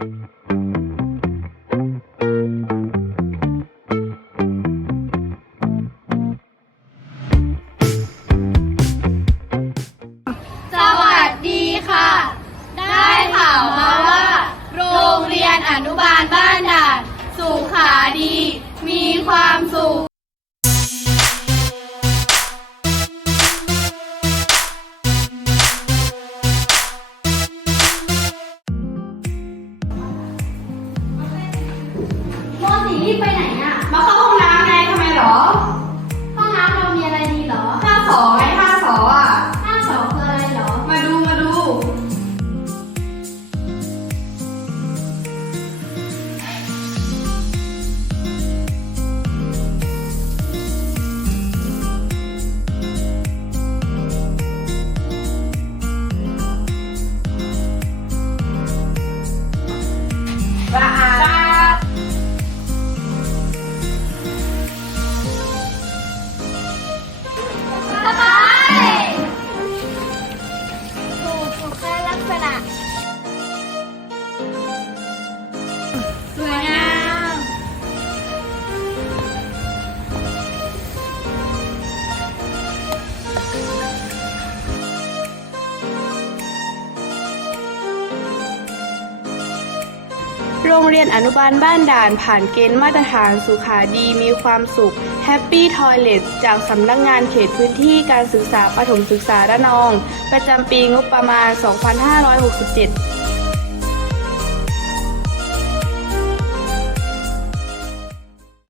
ข่าวมาว่า โรงเรียนอนุบาลบ้านด่าน สุขาดี โรงเรียนอนุบาลบ้านด่านผ่านเกณฑ์มาตรฐานสุขาดีมีความสุขแฮปปี้ทอยเลตจากสำนักงานเขตพื้นที่การศึกษาประถมศึกษาระนอง ประจำปีงบประมาณ 2567